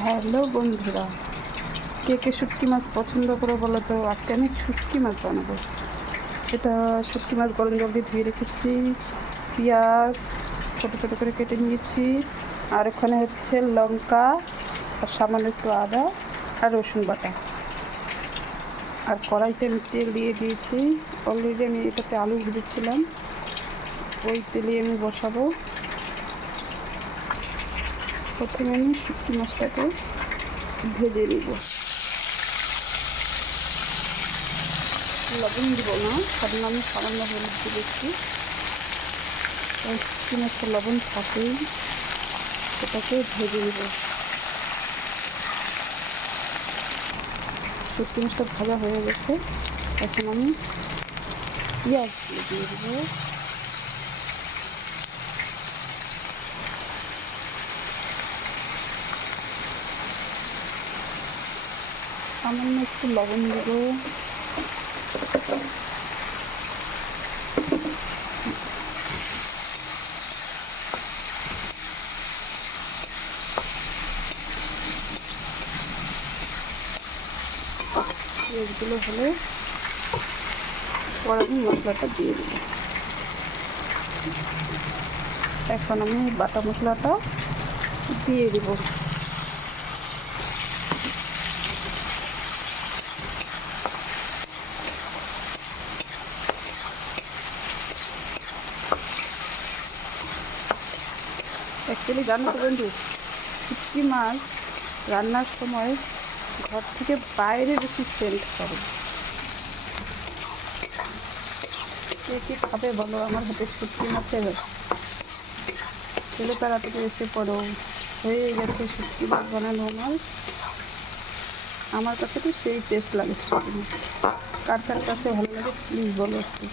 Hello বন্ধুরা, কে কে শুটকি মাছ পছন্দ করে বলো তো? আজকে আমি শুটকি মাছ বানাবো। এটা শুটকি মাছ গরম জল দিয়ে ধুয়ে রেখেছি, পেঁয়াজ ছোটো ছোটো করে কেটে নিয়েছি, আর ওখানে হচ্ছে লঙ্কা আর সামান্য একটু আদা আর রসুন বাটা। আর কড়াইতে আমি তেল দিয়ে দিয়েছি। অলরেডি আমি এটাতে আলু ভেজেছিলাম, ওই তেলে আমি বসাবো। প্রথমে আমি শুটকি মাছটাকে ভেজে নিব। লবণ দিব না, কারণ আমি সামান্য হলুদ দিয়েছি। শুটকি মাছের লবণ থাকেই, সেটাকে ভেজে নেব। শুটকি মাছটা ভাজা হয়ে গেছে, এখন আমি পেঁয়াজ দিয়ে দেবো। সামান্য একটু লবণ দেবো। পেঁয়াজগুলো হলে পরে আমি মশলাটা দিয়ে দেবো। এখন আমি বাটা মশলাটা দিয়ে দেবো। অ্যাকচুয়ালি জানো তো বন্ধু, শুটকি মাছ রান্নার সময় ঘর থেকে বাইরে বেশি সেন্ট করে। কে কে খাবে বলো আমার হাতে শুটকি মাছের? ছেলে তাড়াতাড়ি এসে পড়ো, হয়ে গেছে শুটকি মাছ বানানো আমার কাছে তো সেই টেস্ট লাগে শুটকি মাছ। কার কার কাছে ভালো লাগে প্লিজ বলো একটু।